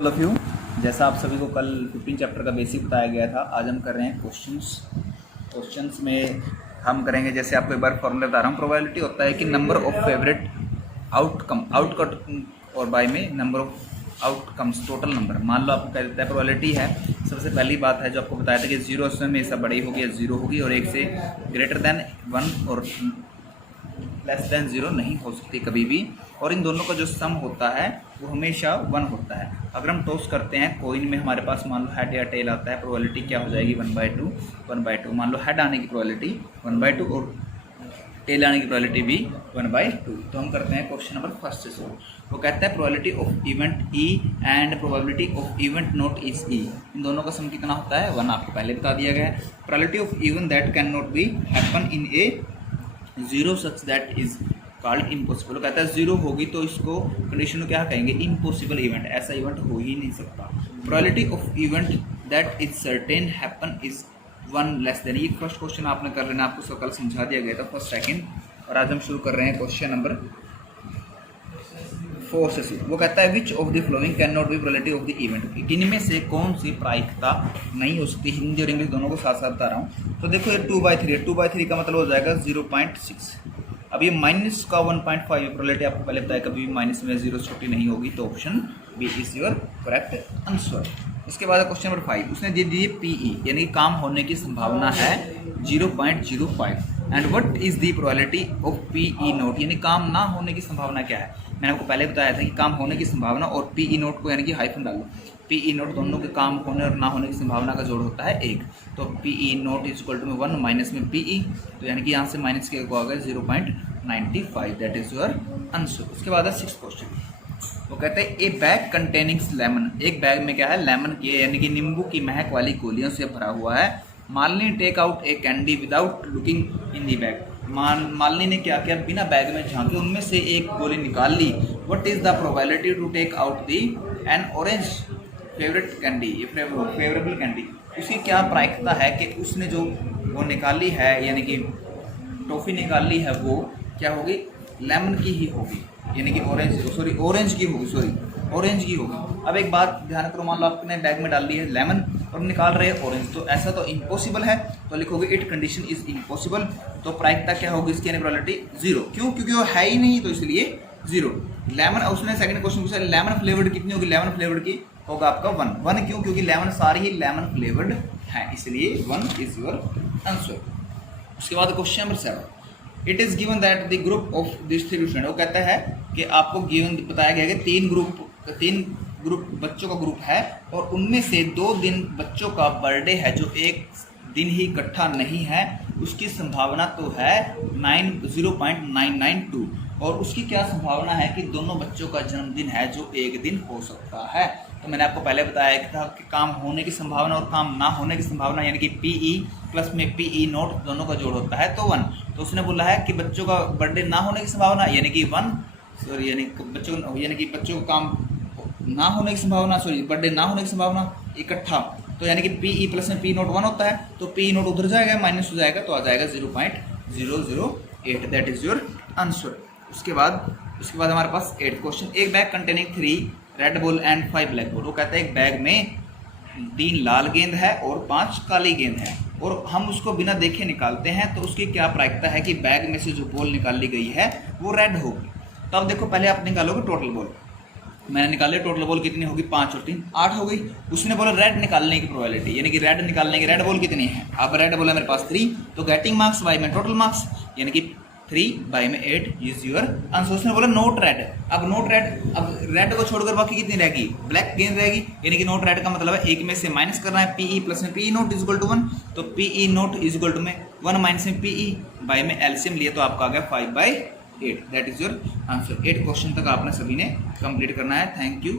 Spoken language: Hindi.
All of you. जैसा आप सभी को कल 15 चैप्टर का बेसिक बताया गया था, आज हम कर रहे हैं क्वेश्चंस में हम करेंगे। जैसे आपको एक बार फॉर्मूला बता रहा हूँ। प्रोबेबिलिटी होता है कि नंबर ऑफ फेवरेट आउटकट और बाय में number of outcomes total number. मान लो आपको कह देता है प्रोबेबिलिटी है, सबसे पहली बात है जो आपको बताया था कि 0 से हमेशा बड़ी होगी या 0 होगी, और 1 से ग्रेटर देन 1 और लेस देन 0 नहीं हो सकती कभी भी। और इन दोनों का जो सम होता है वो हमेशा 1 होता है। अगर हम टॉस करते हैं कोइन में, हमारे पास मान लो हेड या टेल आता है, प्रोबेबिलिटी क्या हो जाएगी 1/2। मान लो हेड आने की प्रोबेबिलिटी 1/2 और टेल आने की प्रोबेबिलिटी भी 1/2। तो हम करते हैं क्वेश्चन नंबर फर्स्ट से। वो कहता है probability of event E and probability of event not is E. इन दोनों का सम कितना होता है 1, आपको पहले बता दिया गया है। Probability of event that can not be happen in A 0 such that is called impossible. कहता है 0 होगी तो इसको कंडीशन को क्या कहेंगे, इम्पॉसिबल इवेंट, ऐसा इवेंट हो ही नहीं सकता। Probability of event that is certain happen is 1 less than. ये फर्स्ट क्वेश्चन आपने कर लेना, आपको कल समझा दिया गया था फर्स्ट सेकंड। और आज हम शुरू कर रहे हैं क्वेश्चन नंबर 4 से। वो कहता है which of the flowing can not be probability of the event. इनमें से कौन सी प्रायिकता नहीं हो सकती। हिंदी और इंग्लिश दोनों को साथ साथ बता रहा हूँ। तो देखो ये 2/3 है, 2/3 का मतलब हो जाएगा 0.6। अब ये माइनस का 1.5 प्रोबेबिलिटी आपको पहले बताया, कभी भी माइनस में 0 छोटी नहीं होगी, तो option B is your correct answer. इसके बाद क्वेश्चन नंबर 5, उसने दे दी पीई यानी काम होने की संभावना है 0.05 and what is the probability of PE not, यानी काम ना होने की संभावना क्या है। मैंने आपको पहले बताया था कि काम होने की संभावना और पीई नोट को यानी कि हाइफन डालो। पीई नोट दोनों के काम होने और ना होने की संभावना का जोड़ होता है 1। तो PE not is equal to 1 minus में पीई, तो यानी कि यहाँ से माइनस के को आ गया 0.95, दैट इज योर आंसर। उसके बाद है 6th क्वेश्चन। वो कहते हैं ए बैग कंटेनिंग लेमन, एक बैग में क्या है लेमन की यानी कि नींबू की महक वाली गोलियों से भरा हुआ है। Malini take out a candy without looking in the bag. Malini ने क्या किया, बिना बैग में झांके उनमें से एक गोली निकाल ली। What is the probability to take out the an orange favourite candy, favourable candy. उसकी क्या प्रायिकता है कि उसने जो वो निकाली है यानी कि टॉफी निकाली है वो क्या होगी, लेमन की ही होगी, यानी कि ऑरेंज की होगी। अब एक बात ध्यान करो, मान लो आपने बैग में डाल ली है लेमन और निकाल रहे हैं ऑरेंज, तो ऐसा तो इम्पॉसिबल है, तो लिखोगे इट कंडीशन इज इम्पॉसिबल। तो प्रायिकता क्या होगी इसकी, प्रोबेबिलिटी 0। क्यों, क्योंकि वो है ही नहीं, तो इसलिए 0। लेमन, उसने सेकंड क्वेश्चन पूछा लेमन फ्लेवर्ड कितनी होगी, लेमन फ्लेवर्ड की होगा आपका 1। क्यों, क्योंकि लेमन सारी ही लेमन फ्लेवर्ड है, इसलिए 1 इज योर आंसर। उसके बाद question number 7, it is given that the group of distribution. वो कहता है कि आपको गिवन बताया गया कि 3 ग्रुप बच्चों का ग्रुप है और उनमें से 2 दिन बच्चों का बर्थडे है जो एक दिन ही इकट्ठा नहीं है, उसकी संभावना तो है 0.992 और उसकी क्या संभावना है कि दोनों बच्चों का जन्मदिन है जो एक दिन हो सकता है। तो मैंने आपको पहले बताया था कि काम होने की संभावना और काम ना होने की संभावना यानी कि पीई प्लस में पीई नोट दोनों का जोड़ होता है तो 1। तो उसने बोला है कि बच्चों का बर्थडे ना होने की संभावना यानी कि 1, यानी कि बच्चों का काम ना होने की संभावना, बर्थडे ना होने की संभावना इकट्ठा, तो यानी कि पीई प्लस में पी नोट 1 होता है, तो पी नोट उधर जाएगा माइनस हो जाएगा, तो आ जाएगा 0.008, दैट इज योर आंसर। उसके बाद हमारे पास 8th क्वेश्चन, एक bag containing 3 red ball and 5 black ball. वो कहता है एक बैग में 3 लाल गेंद है और 5 काली गेंद है और हम उसको बिना देखे निकालते हैं, तो उसकी क्या प्रायिकता है कि बैग में से जो बॉल निकाली गई है वो रेड होगी। तो अब देखो पहले आप निकालोगे टोटल बॉल, मैंने निकाले टोटल बॉल कितनी होगी 5 और 3 8 हो गई। उसने बोला रेड निकालने की प्रोबेबिलिटी यानी कि रेड निकालने की, रेड बॉल कितनी है, अब रेड बॉल है मेरे पास 3, तो गेटिंग मार्क्स बाय में टोटल मार्क्स यानी कि 3 बाय में 8 इज योर आंसर। उसने बोला नोट रेड, अब नोट रेड, अब रेड को छोड़कर बाकी कितनी रहेगी, ब्लैक गेंद रहेगी, यानी कि नोट रेड का मतलब है एक में से माइनस करना है, पीई प्लस में PE not is equal to 1, तो PE not is equal to में 1 माइनस में पीई बाय में एलसीएम लिए तो आपका आ गया 5/8, that is your answer. 8 question तक आपने सभी ने कंप्लीट करना है। Thank you.